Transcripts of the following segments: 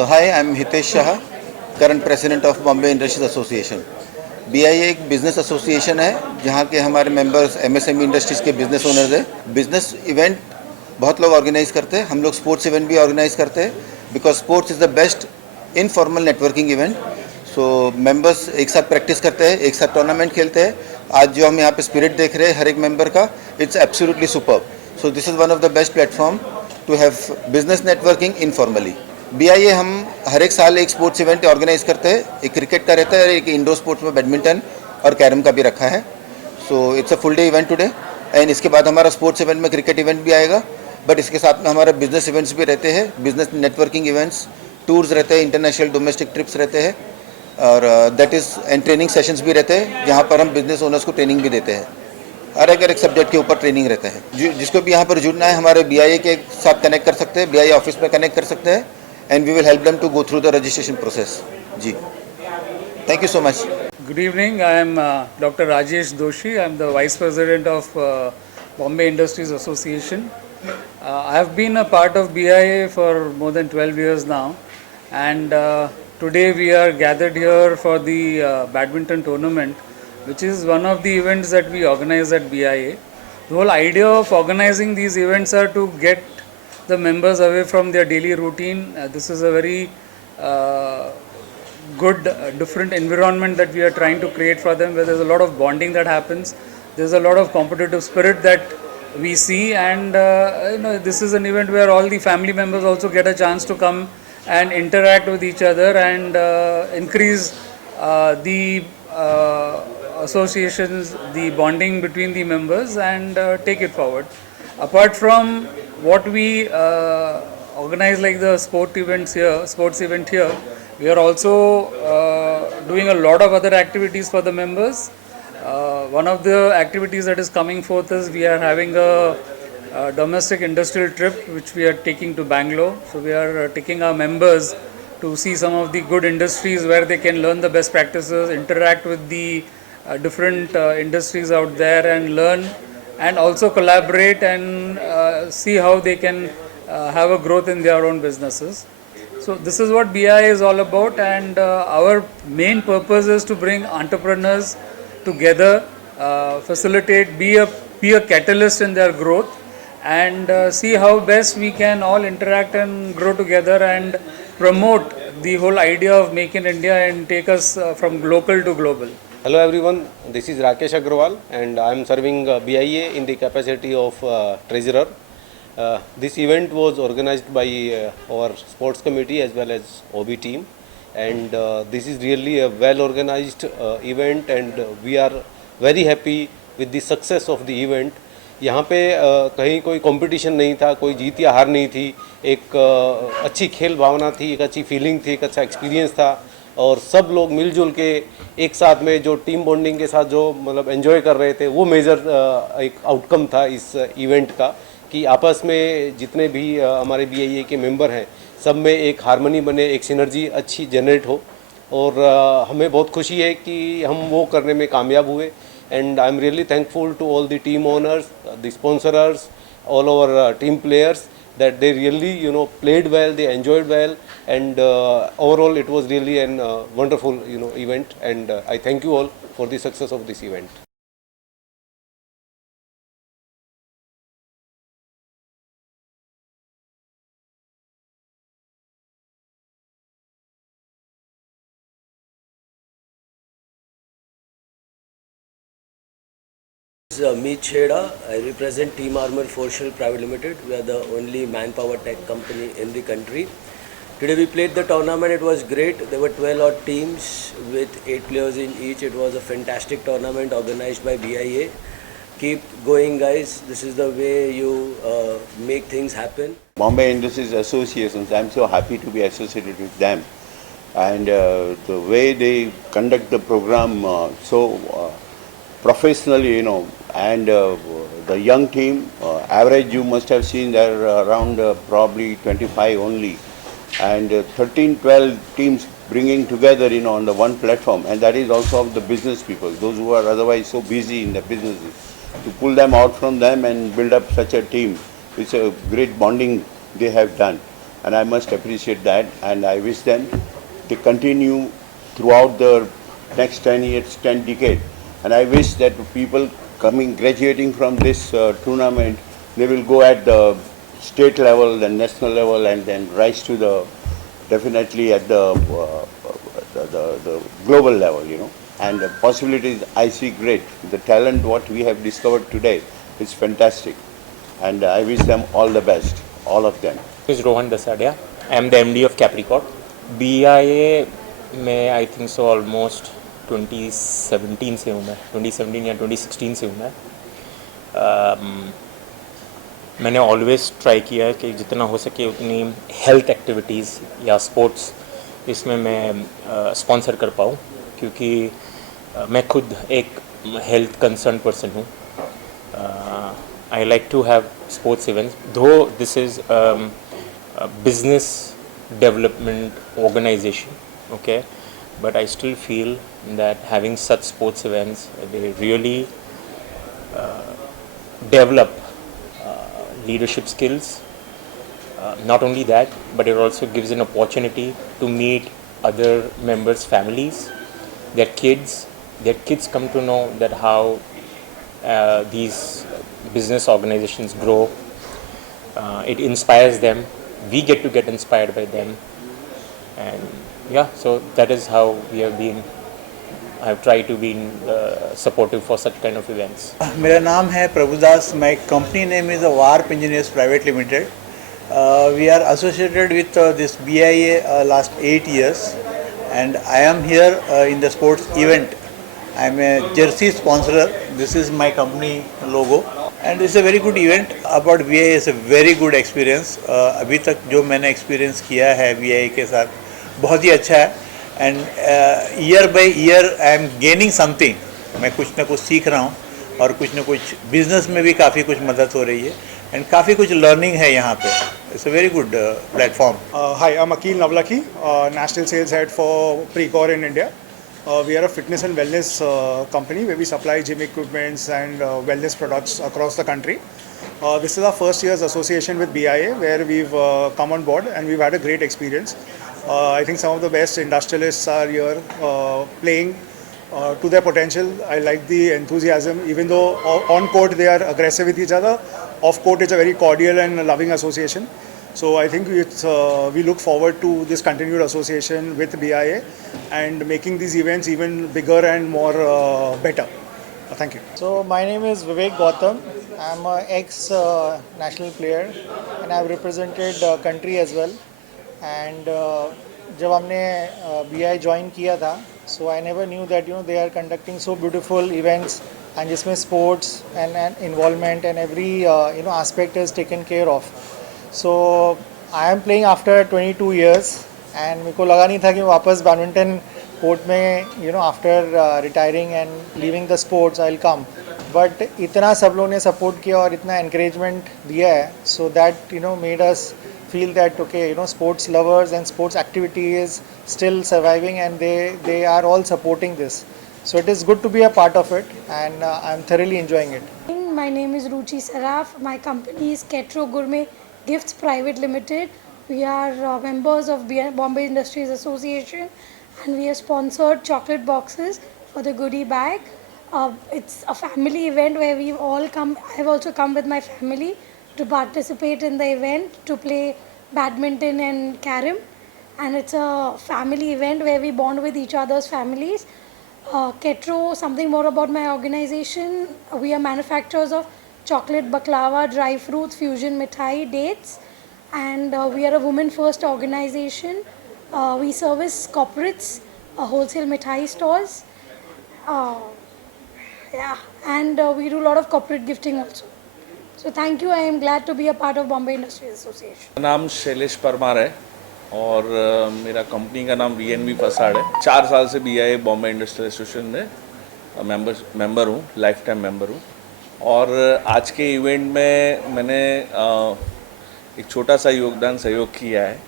So hi, I'm Hitesh Shah, current president of Bombay Industries Association. BIA एक business association है जहाँ के हमारे मेंबर्स एमएसएमई इंडस्ट्रीज़ के बिजनेस ओनर्स हैं. बिजनेस इवेंट बहुत लोग ऑर्गेनाइज करते हैं. हम लोग स्पोर्ट्स इवेंट भी ऑर्गेनाइज करते हैं because sports is the best informal networking event. So members एक साथ प्रैक्टिस करते हैं, एक साथ टूर्नामेंट खेलते हैं. आज जो हम यहाँ पे स्पिरिट देख रहे हैं हर एक मेंबर का, it's absolutely superb. So this is one of the best platform to have business networking informally. BIA हम हर एक साल एक स्पोर्ट्स इवेंट ऑर्गेनाइज करते हैं. एक क्रिकेट का रहता है, एक इंडोर स्पोर्ट्स में बैडमिंटन और कैरम का भी रखा है. So it's a full day event today. And इसके बाद हमारा स्पोर्ट्स इवेंट में क्रिकेट इवेंट भी आएगा, बट इसके साथ में हमारा बिजनेस इवेंट्स भी रहते हैं. बिजनेस नेटवर्किंग इवेंट्स, टूर्स रहते हैं, इंटरनेशनल डोमेस्टिक ट्रिप्स रहते हैं, और that is and training sessions भी रहते हैं जहाँ पर हम बिजनेस ओनर्स को ट्रेनिंग भी देते हैं. हर एक सब्जेक्ट के ऊपर ट्रेनिंग रहता है. जिसको भी यहाँ पर जुड़ना है हमारे BIA के साथ कनेक्ट कर सकते हैं, BIA ऑफिस में कनेक्ट कर सकते हैं, and we will help them to go through the registration process. Ji. Thank you so much. Good evening. I am Dr. Rajesh Doshi. I am the Vice President of Bombay Industries Association. I have been a part of BIA for more than 12 years now, and today we are gathered here for the badminton tournament, which is one of the events that we organize at BIA. The whole idea of organizing these events are to get the members away from their daily routine. This is a very good different environment that we are trying to create for them, where there's a lot of bonding that happens. There's a lot of competitive spirit that we see, and this is an event where all the family members also get a chance to come and interact with each other and increase the associations, the bonding between the members, and take it forward. Apart from what we organize like the sports event here, we are also doing a lot of other activities for the members. One of the activities that is coming forth is we are having a domestic industrial trip which we are taking to Bangalore. So we are taking our members to see some of the good industries where they can learn the best practices, interact with the different industries out there, and learn and also collaborate and see how they can have a growth in their own businesses. So this is what BI is all about, and our main purpose is to bring entrepreneurs together, facilitate, be a catalyst in their growth, and see how best we can all interact and grow together and promote the whole idea of Make in India and take us from local to global. Hello everyone, this is Rakesh Agrawal and I am serving BIA in the capacity of treasurer. This event was organized by our sports committee as well as OB team, and this is really a well organized event, and we are very happy with the success of the event. यहाँ पे कहीं कोई competition नहीं था, कोई जीत या हार नहीं थी. एक अच्छी खेल भावना थी, एक अच्छी फीलिंग थी, एक अच्छा एक्सपीरियंस था, और सब लोग मिलजुल के एक साथ में जो टीम बॉन्डिंग के साथ जो मतलब एंजॉय कर रहे थे, वो मेजर एक आउटकम था इस इवेंट का, कि आपस में जितने भी हमारे BIA के मेंबर हैं सब में एक हारमोनी बने, एक सिनर्जी अच्छी जनरेट हो, और हमें बहुत खुशी है कि हम वो करने में कामयाब हुए. And I am really thankful to all the team owners, the sponsorers, all over team players, that they really played well, they enjoyed well, and overall it was really an wonderful event, and I thank you all for the success of this event. Meet Chheda. I represent Team Armor Forshell Private Limited. We are the only manpower tech company in the country. Today we played the tournament. It was great. There were 12 odd teams with 8 players in each. It was a fantastic tournament organized by BIA. Keep going, guys. This is the way you make things happen. Bombay Industries Associations, I'm so happy to be associated with them. And the way they conduct the program so professionally, and the young team, average you must have seen they're around probably 25 only, and 13, 12 teams bringing together on the one platform, and that is also of the business people, those who are otherwise so busy in the businesses, to pull them out from them and build up such a team. It's a great bonding they have done. and I must appreciate that, and I wish them to continue throughout the next 10 years, 10 decades. And I wish that people graduating from this tournament, they will go at the state level, then national level, and then rise to the definitely at the global level, And the possibilities I see great. The talent what we have discovered today is fantastic, and I wish them all the best, all of them. This is Rohan Dasadia. I am the MD of Capricorn. BIA में I think so almost 2017 से हूँ मैं, 2017 या 2016 से हूँ मैं. मैंने always try किया है कि जितना हो सके उतनी हेल्थ एक्टिविटीज़ या स्पोर्ट्स इसमें मैं स्पॉन्सर कर पाऊँ, क्योंकि मैं खुद एक हेल्थ कंसर्न पर्सन हूँ. I like to have sports events, though this is a business development organization, okay, but I still feel that having such sports events, they really develop leadership skills. Not only that, but it also gives an opportunity to meet other members' families, their kids come to know that how these business organizations grow. It inspires them. We get to get inspired by them, and yeah, so that is how we have been. I have tried to be supportive for such kind of events. मेरा नाम है Prabhudas. My company name is Warp Engineers Private Limited. We are associated with this BIA last 8 years, and I am here in the sports event. I am a jersey sponsor. This is my company logo, and it's a very good event. About BIA is a very good experience. अभी तक जो मैंने experience किया है BIA के साथ बहुत ही अच्छा है. And year by year I am gaining something. मैं कुछ ना कुछ सीख रहा हूँ और कुछ ना कुछ बिजनेस में भी काफ़ी कुछ मदद हो रही है एंड काफ़ी कुछ लर्निंग है यहाँ पे. It's a very good platform. Hi, I'm Akil Navlaki, National Sales Head for Precor in India. We are a fitness and wellness company where we supply gym equipments and wellness products across the country. This is our first year's association with BIA, where we've come on board and we've had a great experience. I think some of the best industrialists are here playing to their potential. I like the enthusiasm. Even though on court they are aggressive with each other, off court it's a very cordial and loving association. So I think we look forward to this continued association with BIA and making these events even bigger and more better. Thank you. So my name is Vivek Gautam. I'm an ex-national player and I've represented country as well. And जब हमने BI join किया था, so I never knew that they are conducting so beautiful events and जिसमें sports and involvement and every aspect is taken care of. So I am playing after 22 years and मेरे को लगा नहीं था कि वापस बैडमिंटन कोर्ट में after retiring and leaving the sports I'll come. But इतना सब लोगों ने support किया और इतना encouragement दिया है, so that made us feel that okay, sports lovers and sports activity is still surviving and they are all supporting this. So it is good to be a part of it and I'm thoroughly enjoying it. My name is Ruchi Saraf. My company is Ketro Gourmet Gifts Private Limited. We are members of Bombay Industries Association and we have sponsored chocolate boxes for the goodie bag. It's a family event where we've all come. I've also come with my family to participate in the event, to play badminton and carom, and it's a family event where we bond with each other's families. Ketro, something more about my organization. We are manufacturers of chocolate, baklava, dry fruits, fusion mithai, dates, and we are a women first organization. We service corporates, wholesale mithai stores, and we do a lot of corporate gifting also. So thank you. I am glad to be a part of Bombay Industries Association. मेरा नाम शैलेश परमार है और मेरा company का नाम VNB facade है. 4 साल से BIA बॉम्बे इंडस्ट्रियल एसोसिएशन में मेंबर हूँ, लाइफ टाइम मेंबर हूँ. और आज के इवेंट में मैंने एक छोटा सा सहयोग किया है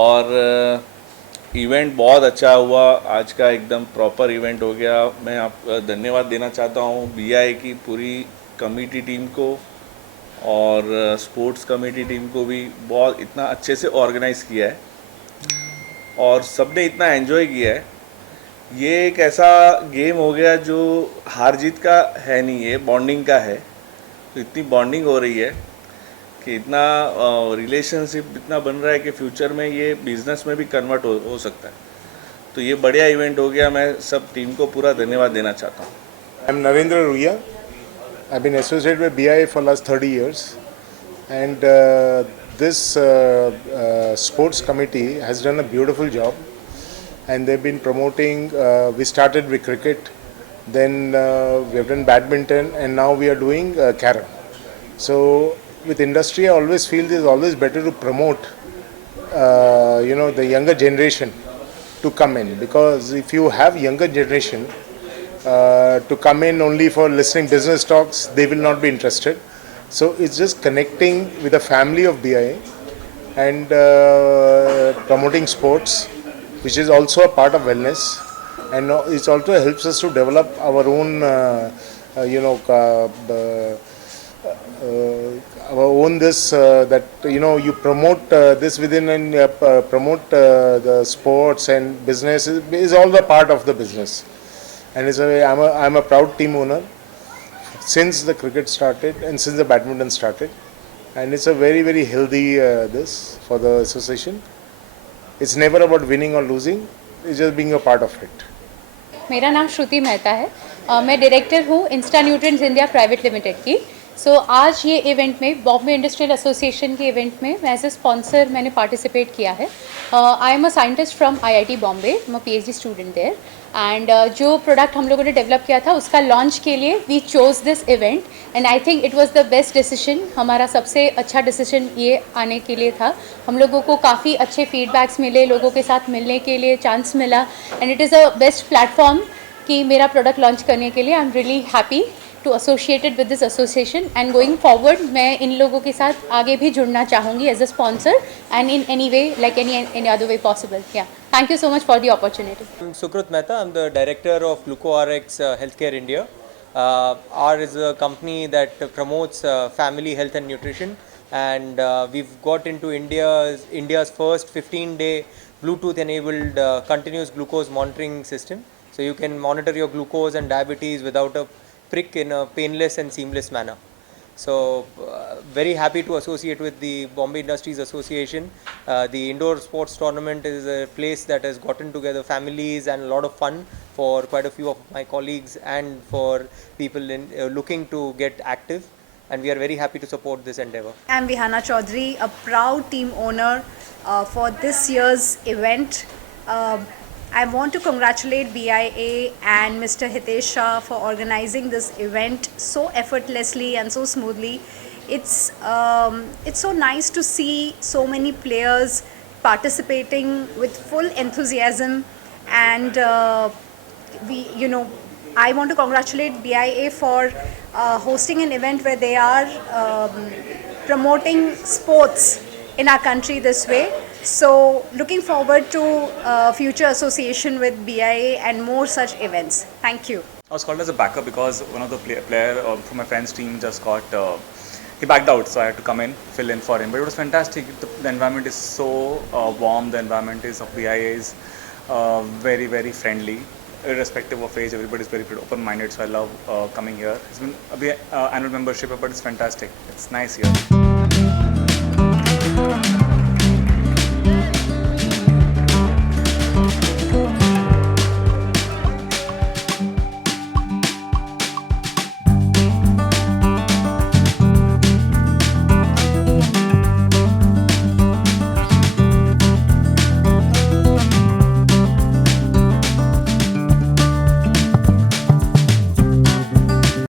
और इवेंट बहुत अच्छा हुआ. आज का एकदम प्रॉपर इवेंट हो गया. मैं आप धन्यवाद देना चाहता हूँ BIA की पूरी कमेटी टीम को और स्पोर्ट्स कमेटी टीम को भी बहुत इतना अच्छे से ऑर्गेनाइज़ किया है और सबने इतना एंजॉय किया है। ये एक ऐसा गेम हो गया जो हार जीत का है नहीं, ये बॉन्डिंग का है। तो इतनी बॉन्डिंग हो रही है कि इतना रिलेशनशिप इतना बन रहा है कि फ्यूचर में ये बिज़नेस में भी कन्वर्ट हो सकता है। तो ये बढ़िया इवेंट हो गया। मैं सब टीम को पूरा धन्यवाद देना चाहता हूँ। I'm Narendra Ruya. I've been associated with BIA for last 30 years, and this sports committee has done a beautiful job, and they've been promoting. We started with cricket, then we have done badminton, and now we are doing carom. So with industry, I always feel it is always better to promote, the younger generation to come in, because if you have younger generation to come in only for listening business talks, they will not be interested. So it's just connecting with the family of BIA and promoting sports, which is also a part of wellness, and it also helps us to develop our own, you promote this within and promote the sports and business is all the part of the business. And I'm a proud team owner since the cricket started and since the badminton started, and it's a very, very healthy this for the association. It's never about winning or losing, it's just being a part of it. मेरा नाम श्रुति मेहता है। मैं director हूँ Insta Nutrients India Private Limited की। आज ये event में Bombay industrial association के इवेंट में एज ए स्पॉन्सर मैंने पार्टिसिपेट किया है। I am a scientist from IIT Bombay, I am a PhD student there, and जो प्रोडक्ट हम लोगों ने डेवलप किया था उसका लॉन्च के लिए we chose this event, and I think it was the best decision. हमारा सबसे अच्छा डिसीजन ये आने के लिए था। हम लोगों को काफ़ी अच्छे फीडबैक्स मिले, लोगों के साथ मिलने के लिए चांस मिला, and it is a best platform कि मेरा प्रोडक्ट लॉन्च करने के लिए। आई am really happy to associated with this association, and going forward मैं इन लोगों के साथ आगे भी जुड़ना चाहूँगी as a sponsor and in any way, like any other way possible. Yeah, thank you so much for the opportunity. I'm Sukrut Mehta. I'm the director of GlucoRx Healthcare India. Our is a company that promotes family health and nutrition, and we've got into India's first 15-day Bluetooth enabled continuous glucose monitoring system. So you can monitor your glucose and diabetes without a prick in a painless and seamless manner. So very happy to associate with the Bombay Industries Association. The indoor sports tournament is a place that has gotten together families and a lot of fun for quite a few of my colleagues and for people looking to get active, and we are very happy to support this endeavor. I'm Vihana Chaudhary, a proud team owner for this year's event. I want to congratulate BIA and Mr. Hitesh Shah for organizing this event so effortlessly and so smoothly. It's so nice to see so many players participating with full enthusiasm, and I want to congratulate BIA for hosting an event where they are promoting sports in our country this way. So looking forward to future association with BIA and more such events. Thank you. I was called as a backup because one of the player from my friend's team just got he backed out, so I had to come in, fill in for him. But it was fantastic. The environment is so warm. The environment is of BIA is very, very friendly, irrespective of age. Everybody is very open-minded. So I love coming here. It's been annual membership, but it's fantastic. It's nice here.